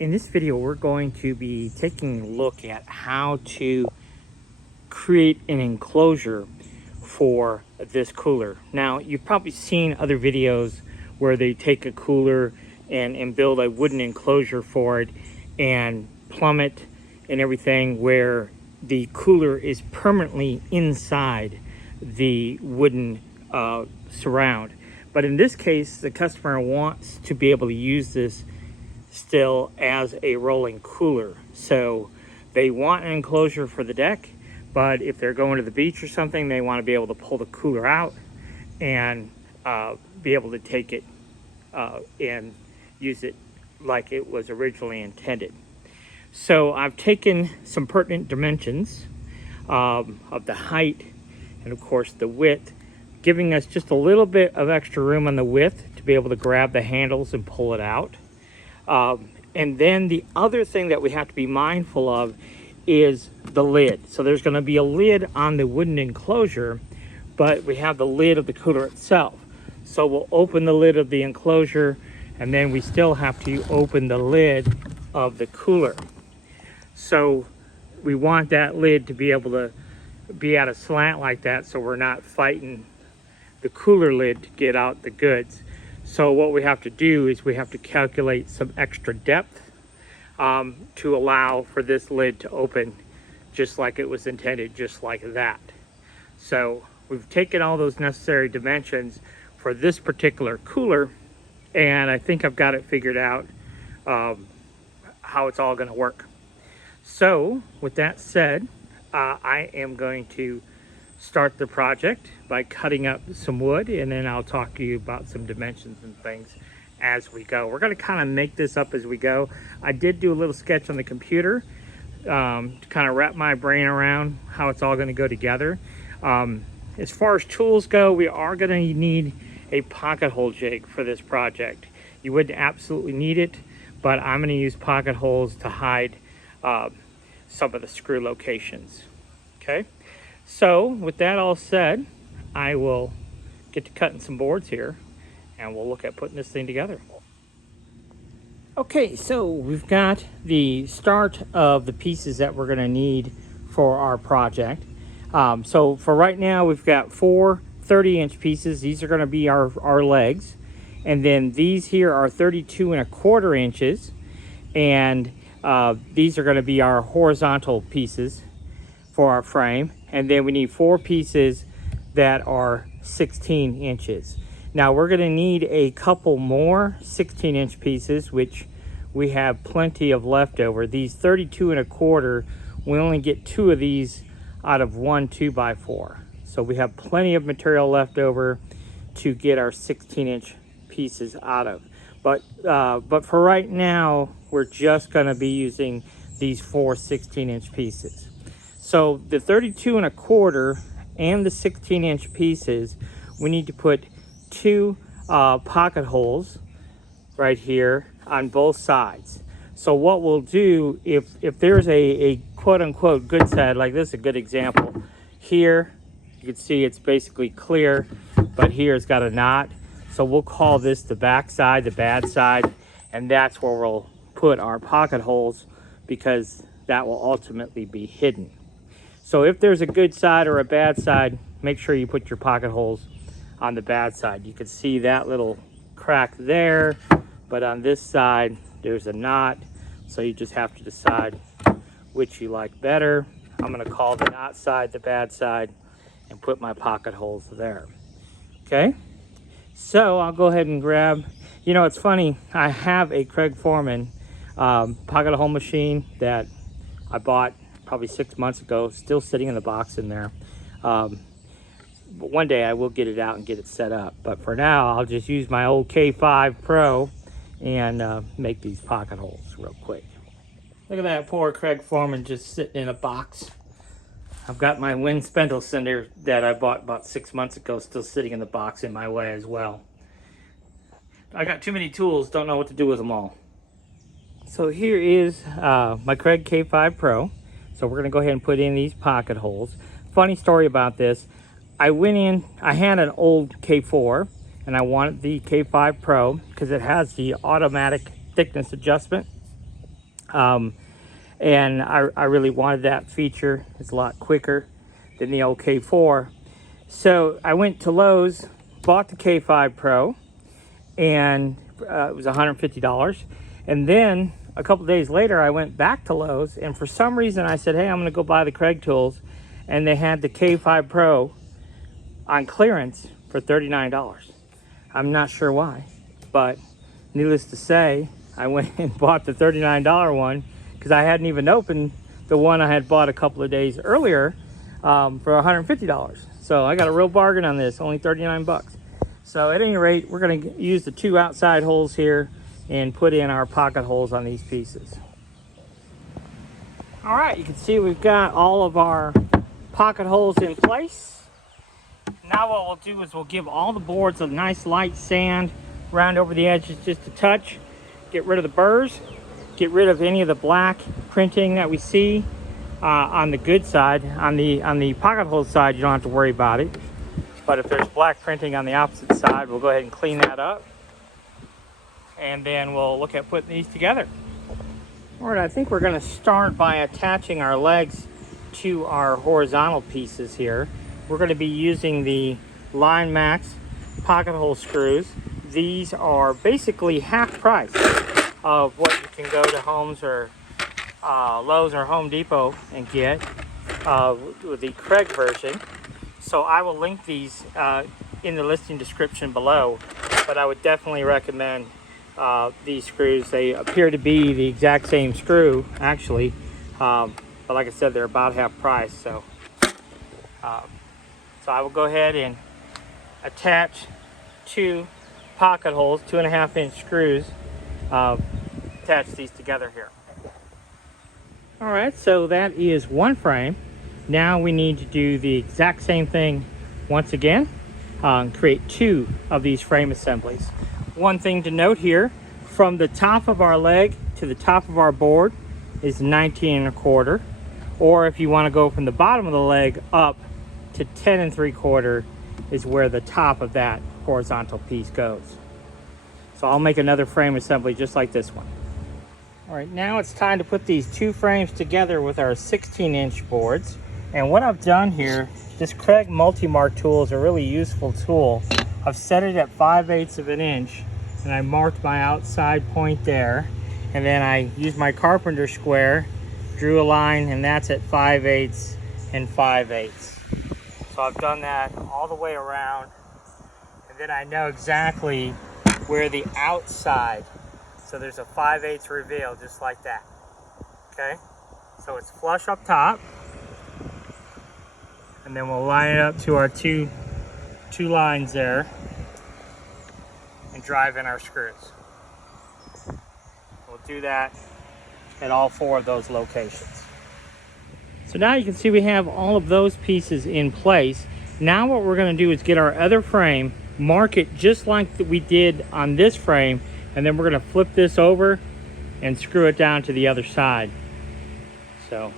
In this video, we're going to be taking a look at how to create an enclosure for this cooler. Now, you've probably seen other videos where they take a cooler and build a wooden enclosure for it and plumb it and everything, where the cooler is permanently inside the wooden surround. But in this case, the customer wants to be able to use this still as a rolling cooler. So they want an enclosure for the deck, but if they're going to the beach or something, they want to be able to pull the cooler out and be able to take it and use it like it was originally intended. So I've taken some pertinent dimensions of the height and of course the width, giving us just a little bit of extra room on the width to be able to grab the handles and pull it out. And then the other thing that we have to be mindful of is the lid. So there's going to be a lid on the wooden enclosure, but we have the lid of the cooler itself. So we'll open the lid of the enclosure, and then we still have to open the lid of the cooler. So we want that lid to be able to be at a slant like that, so we're not fighting the cooler lid to get out the goods. So what we have to do is we have to calculate some extra depth to allow for this lid to open just like it was intended, just like that. So we've taken all those necessary dimensions for this particular cooler, and I think I've got it figured out how it's all going to work. So with that said, I am going to start the project by cutting up some wood, and then I'll talk to you about some dimensions and things as we go. We're going to kind of make this up as we go. I did do a little sketch on the computer to kind of wrap my brain around how it's all going to go together. As far as tools go, we are going to need a pocket hole jig for this project. You wouldn't absolutely need it, but I'm going to use pocket holes to hide some of the screw locations. Okay. So with that all said, I will get to cutting some boards here and we'll look at putting this thing together. Okay, so we've got the start of the pieces that we're going to need for our project. So for right now, we've got 4 30-inch pieces. These are going to be our legs. And then these here are 32¼ inches. And these are going to be our horizontal pieces for our frame. And then we need 4 pieces that are 16 inches. Now we're going to need a couple more 16-inch pieces, which we have plenty of leftover. These 32¼ we only get 2 of these out of 1 2x4. So we have plenty of material left over to get our 16-inch pieces out of. But for right now, we're just going to be using these 4 16-inch pieces. So the 32¼ and the 16-inch pieces, we need to put 2 pocket holes right here on both sides. So what we'll do, if there's a quote-unquote good side, like this is a good example. Here, you can see it's basically clear, but here it's got a knot. So we'll call this the back side, the bad side, and that's where we'll put our pocket holes, because that will ultimately be hidden. So if there's a good side or a bad side, make sure you put your pocket holes on the bad side. You can see that little crack there, but on this side, there's a knot. So you just have to decide which you like better. I'm gonna call the knot side the bad side and put my pocket holes there. Okay, so I'll go ahead and grab, you know, it's funny, I have a Craig Foreman pocket hole machine that I bought probably 6 months ago, still sitting in the box in there. But one day I will get it out and get it set up. But for now, I'll just use my old K5 Pro and make these pocket holes real quick. Look at that poor Craig Foreman just sitting in a box. I've got my wind spindle cinder that I bought about 6 months ago still sitting in the box in my way as well. I got too many tools, don't know what to do with them all. So here is my Craig K5 Pro. So we're gonna go ahead and put in these pocket holes. Funny story about this. I went in, I had an old K4 and I wanted the K5 Pro because it has the automatic thickness adjustment. And I really wanted that feature. It's a lot quicker than the old K4. So I went to Lowe's, bought the K5 Pro, and it was $150. And then a couple days later, I went back to Lowe's, and for some reason I said, hey, I'm gonna go buy the Kreg tools. And they had the K5 Pro on clearance for $39. I'm not sure why, but needless to say, I went and bought the $39 one because I hadn't even opened the one I had bought a couple of days earlier for $150. So I got a real bargain on this, only 39 bucks. So at any rate, we're gonna use the 2 outside holes here and put in our pocket holes on these pieces. All right, you can see we've got all of our pocket holes in place. Now what we'll do is we'll give all the boards a nice light sand, round over the edges just a touch, get rid of the burrs, get rid of any of the black printing that we see on the good side. On the pocket hole side, you don't have to worry about it. But if there's black printing on the opposite side, we'll go ahead and clean that up. And then we'll look at putting these together. All right, I think we're gonna start by attaching our legs to our horizontal pieces here. We're gonna be using the Line Max pocket hole screws. These are basically half price of what you can go to Homes or Lowe's or Home Depot and get with the Kreg version. So I will link these in the listing description below, but I would definitely recommend these screws. They appear to be the exact same screw, actually, but like I said, they're about half price. So I will go ahead and attach 2 pocket holes, 2.5-inch screws, attach these together here. All right, so that is one frame. Now we need to do the exact same thing once again, create 2 of these frame assemblies. One thing to note here, from the top of our leg to the top of our board is 19.25, or if you want to go from the bottom of the leg up to 10.75 is where the top of that horizontal piece goes. So I'll make another frame assembly just like this one. All right, now it's time to put these 2 frames together with our 16-inch boards. And what I've done here, this Kreg multi-mark tool is a really useful tool. I've set it at 5/8 of an inch, and I marked my outside point there. And then I used my carpenter square, drew a line, and that's at 5/8 and 5/8. So I've done that all the way around, and then I know exactly where the outside, so there's a 5/8 reveal just like that. Okay, so it's flush up top, and then we'll line it up to our two lines there and drive in our screws. We'll do that at all 4 of those locations. So now you can see we have all of those pieces in place. Now what we're going to do is get our other frame, mark it just like we did on this frame, and then we're going to flip this over and screw it down to the other side. So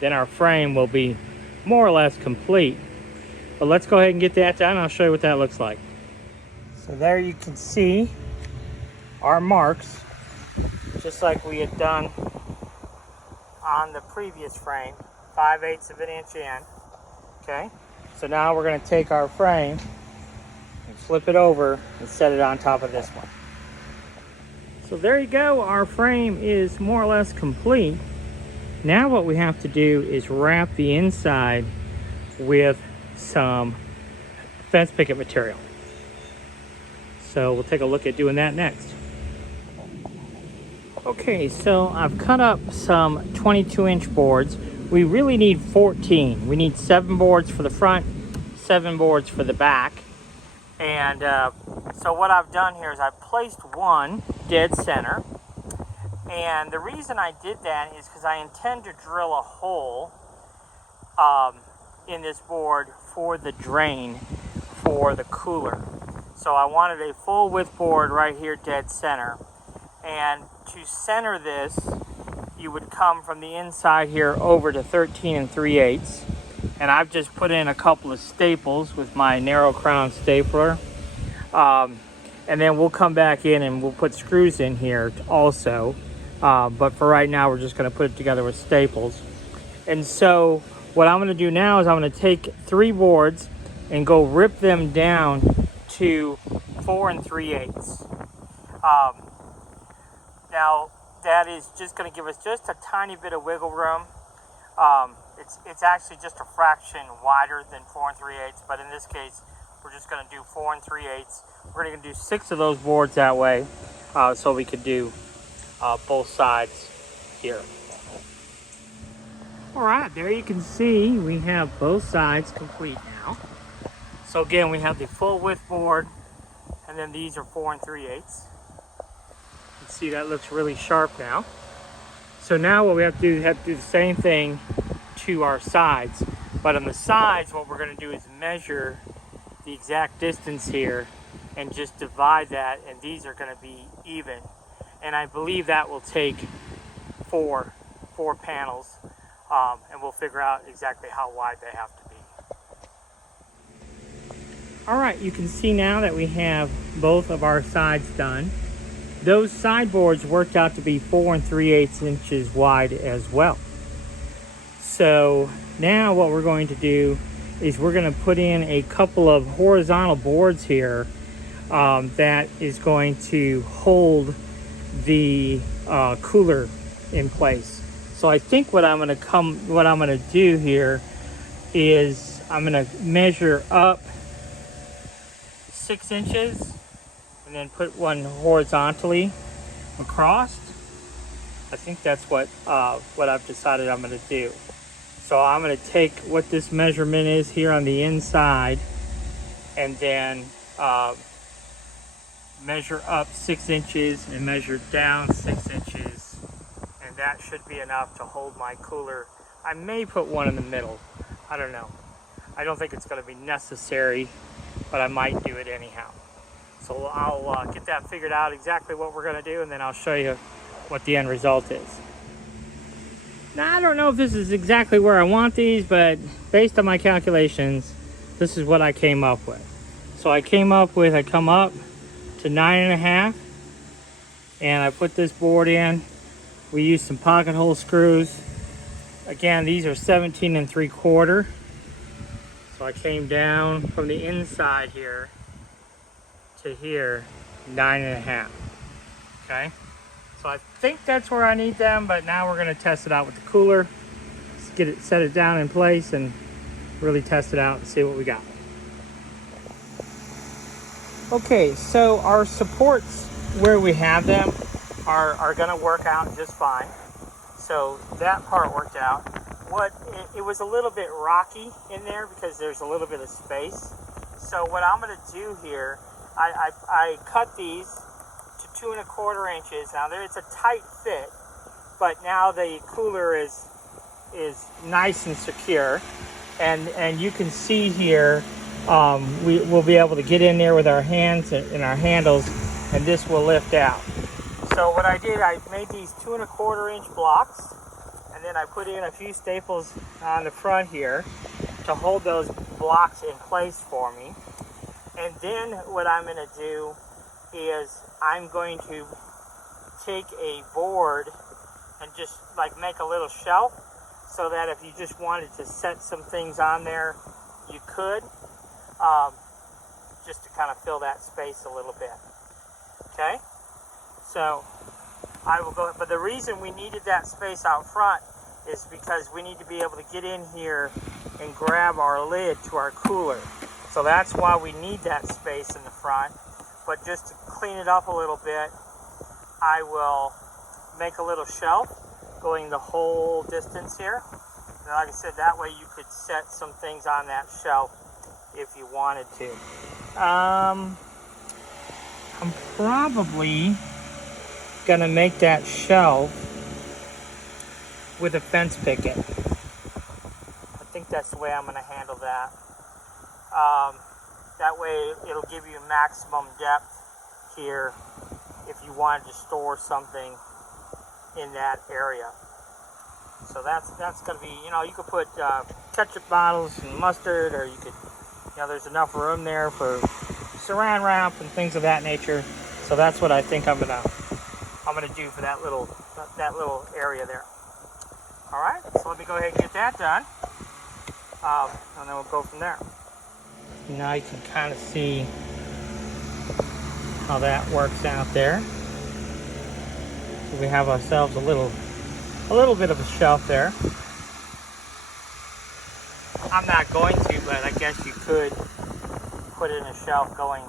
then our frame will be more or less complete. But let's go ahead and get that done. I'll show you what that looks like. So there you can see our marks, just like we had done on the previous frame, 5/8 of an inch in. Okay, so now we're going to take our frame and flip it over and set it on top of this one. So there you go, our frame is more or less complete. Now what we have to do is wrap the inside with some fence picket material. So we'll take a look at doing that next. Okay, so I've cut up some 22-inch boards. We really need 14. We need 7 boards for the front, 7 boards for the back. And so what I've done here is I've placed one dead center. And the reason I did that is because I intend to drill a hole in this board for the drain for the cooler. So I wanted a full width board right here dead center. And to center this, you would come from the inside here over to 13 3/8. And I've just put in a couple of staples with my narrow crown stapler. And then we'll come back in and we'll put screws in here also But for right now, we're just going to put it together with staples. And so what I'm going to do now is I'm going to take 3 boards and go rip them down to 4 3/8. Now that is just going to give us just a tiny bit of wiggle room. It's actually just a fraction wider than 4 3/8, but in this case, we're just going to do 4 3/8. We're going to do 6 of those boards that way, so we could do both sides here. All right, there you can see we have both sides complete now. So again, we have the full width board, and then these are 4 3/8. You can see that looks really sharp now. So now what we have to do the same thing to our sides. But on the sides, what we're going to do is measure the exact distance here and just divide that, and these are going to be even. And I believe that will take four panels, and we'll figure out exactly how wide they have to be. All right, you can see now that we have both of our sides done. Those sideboards worked out to be 4 3/8 inches wide as well. So now what we're going to do is we're going to put in a couple of horizontal boards here that is going to hold the cooler in place. So I think what I'm going to do here is I'm going to measure up 6 inches and then put one horizontally across. I think that's what I've decided I'm going to do. So I'm going to take what this measurement is here on the inside and then measure up 6 inches and measure down 6 inches, and that should be enough to hold my cooler. I may put one in the middle. I don't know. I don't think it's going to be necessary, but I might do it anyhow. So I'll get that figured out, exactly what we're going to do, and then I'll show you what the end result is. Now, I don't know if this is exactly where I want these, but based on my calculations, this is what I came up with. So I come up to 9.5, and I put this board in. We used some pocket hole screws. Again, these are 17 3/4. So I came down from the inside here to here, 9.5. Okay. So I think that's where I need them, but now we're going to test it out with the cooler. Let's set it down in place and really test it out and see what we got. Okay, so our supports where we have them are going to work out just fine. So that part worked out. It was a little bit rocky in there because there's a little bit of space. So what I'm going to do here, I cut these to 2 1/4 inches. Now it's a tight fit, but now the cooler is nice and secure, and you can see here we'll be able to get in there with our hands and our handles, and this will lift out. So what I did, I made these 2 1/4 inch blocks, and then I put in a few staples on the front here to hold those blocks in place for me. And then what I'm going to do is I'm going to take a board and just like make a little shelf so that if you just wanted to set some things on there, you could, just to kind of fill that space a little bit. Okay, so I will go, but the reason we needed that space out front is because we need to be able to get in here and grab our lid to our cooler. So that's why we need that space in the front. But just to clean it up a little bit, I will make a little shelf going the whole distance here. And like I said, that way you could set some things on that shelf if you wanted to. I'm probably gonna make that shelf with a fence picket. I think that's the way I'm gonna handle that. That way it'll give you maximum depth here if you wanted to store something in that area. So that's going to be, you could put ketchup bottles and mustard, or you could, there's enough room there for saran wrap and things of that nature. So that's what I think I'll I'm going to do for that little area there. All right, so let me go ahead and get that done, and then we'll go from there. Now you can kind of see how that works out there. So we have ourselves a little bit of a shelf there. I'm not going to, but I guess you could put in a shelf going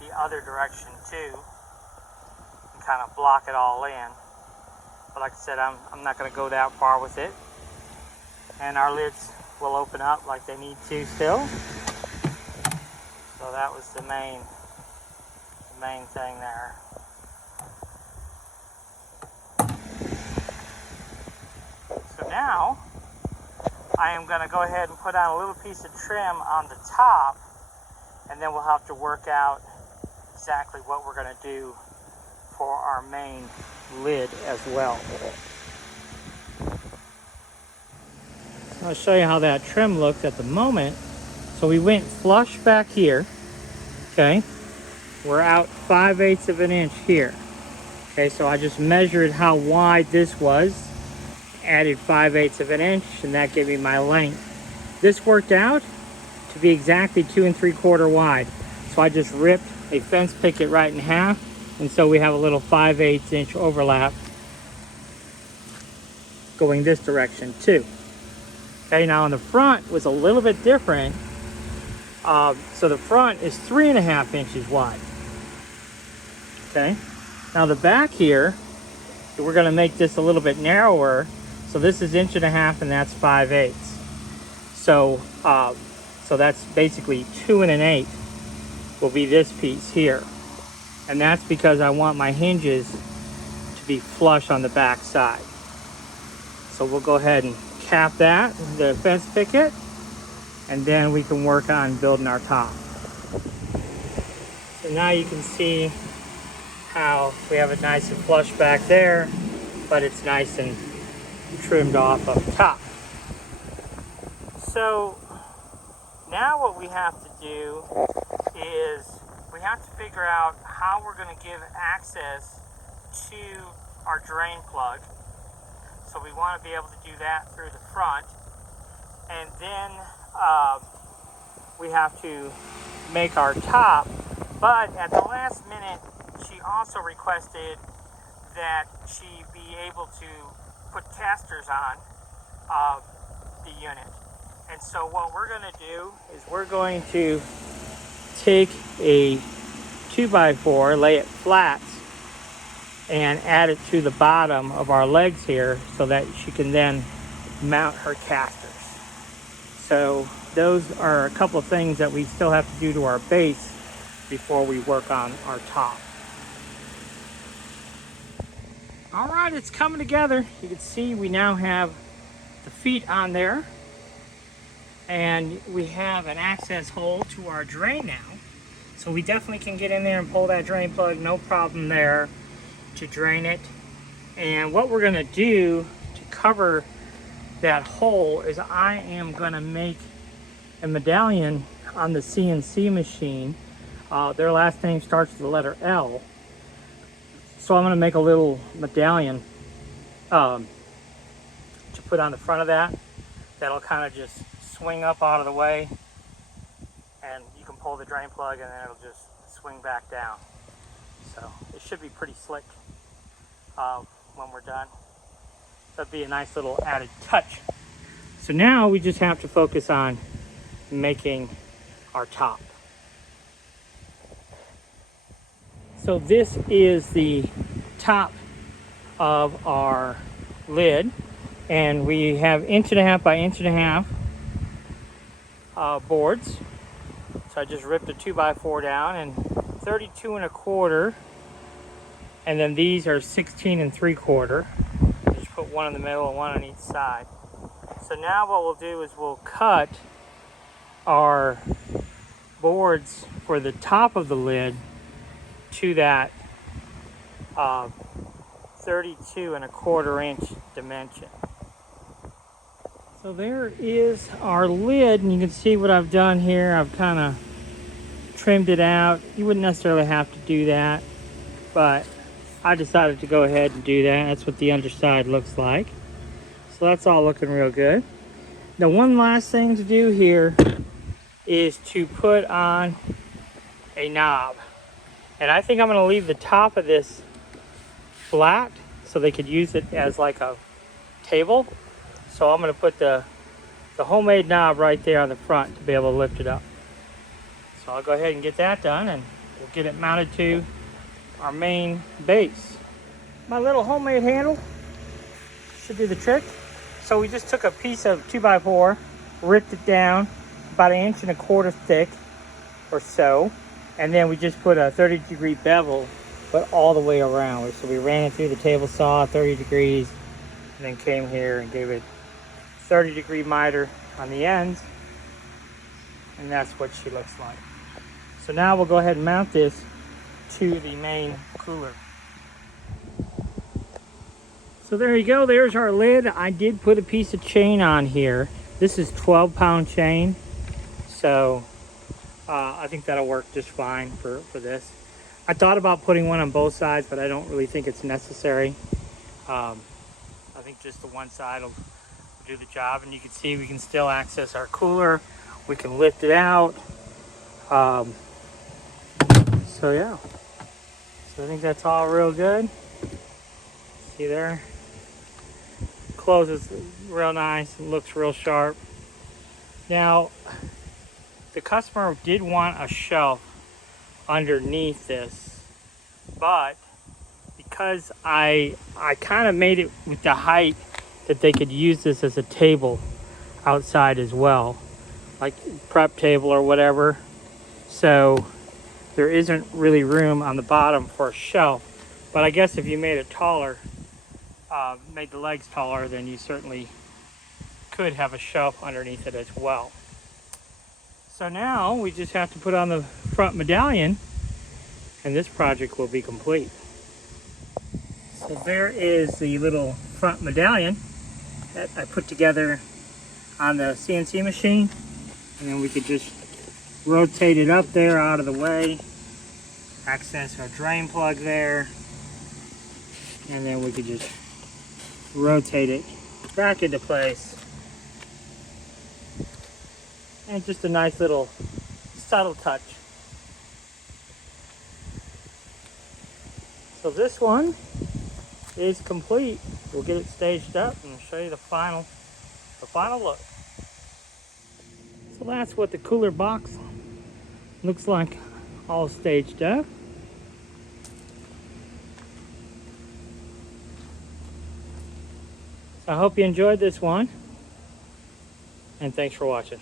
the other direction too, and kind of block it all in. But like I said, I'm not going to go that far with it. And our lids will open up like they need to still. So that was the main thing there. So now I am going to go ahead and put on a little piece of trim on the top, and then we'll have to work out exactly what we're going to do for our main lid as well. I'll show you how that trim looks at the moment. So we went flush back here, okay? We're out 5/8 of an inch here. Okay, so I just measured how wide this was, added 5/8 of an inch, and that gave me my length. This worked out to be exactly 2 3/4 wide. So I just ripped a fence picket right in half, and so we have a little 5/8 inch overlap going this direction too. Okay, now on the front was a little bit different. So the front is 3.5 inches wide. Okay, now the back here, we're going to make this a little bit narrower. So this is 1.5 inches and that's 5/8. So that's basically 2 1/8 will be this piece here. And that's because I want my hinges to be flush on the back side. So we'll go ahead and cap that, the fence picket, and then we can work on building our top. So now you can see how we have it nice and flush back there, but it's nice and trimmed off up top. So now what we have to do is we have to figure out how we're going to give access to our drain plug. So we want to be able to do that through the front. And then we have to make our top. But at the last minute, she also requested that she be able to put casters on the unit. And so what we're going to do is we're going to take a 2x4, lay it flat, and add it to the bottom of our legs here so that she can then mount her casters. So those are a couple of things that we still have to do to our base before we work on our top. All right, it's coming together. You can see we now have the feet on there, and we have an access hole to our drain now. So we definitely can get in there and pull that drain plug, no problem there, to drain it. And what we're gonna do to cover that hole is I am gonna make a medallion on the CNC machine. Their last name starts with the letter L. So I'm gonna make a little medallion to put on the front of that. That'll kind of just swing up out of the way, and you can pull the drain plug and then it'll just swing back down. So it should be pretty slick when we're done. That'd be a nice little added touch. So now we just have to focus on making our top. So this is the top of our lid, and we have 1.5 by 1.5 boards. So I just ripped a 2x4 down, and 32 1/4, and then these are 16 3/4. Just put one in the middle and one on each side. So now what we'll do is we'll cut our boards for the top of the lid to that 32 1/4 inch dimension. So there is our lid, and you can see what I've done here. I've kind of trimmed it out. You wouldn't necessarily have to do that, but I decided to go ahead and do that. That's what the underside looks like. So that's all looking real good. Now one last thing to do here is to put on a knob. And I think I'm going to leave the top of this flat so they could use it as like a table. So I'm going to put the homemade knob right there on the front to be able to lift it up. So I'll go ahead and get that done, and we'll get it mounted to our main base. My little homemade handle should do the trick. So we just took a piece of 2x4, ripped it down about 1.25 inches thick or so, and then we just put a 30-degree bevel, but all the way around. So we ran it through the table saw 30 degrees, and then came here and gave it 30-degree miter on the ends, and that's what she looks like. So now we'll go ahead and mount this to the main cooler. So there you go, there's our lid. I did put a piece of chain on here. This is 12-pound chain, so I think that'll work just fine for this. I thought about putting one on both sides, but I don't really think it's necessary. I think just the one side will do the job, and you can see we can still access our cooler. We can lift it out. So yeah, so I think that's all real good. See there? Closes real nice and looks real sharp. Now, the customer did want a shelf underneath this, but because I kind of made it with the height that they could use this as a table outside as well, like prep table or whatever. So there isn't really room on the bottom for a shelf, but I guess if you made it taller, made the legs taller, then you certainly could have a shelf underneath it as well. So now we just have to put on the front medallion, and this project will be complete. So there is the little front medallion that I put together on the CNC machine, and then we could just rotate it up there out of the way, access our drain plug there, and then we could just rotate it back into place. And just a nice little subtle touch. So this one is complete. We'll get it staged up and show you the final look. So that's what the cooler box looks like, all staged up. So I hope you enjoyed this one, and thanks for watching.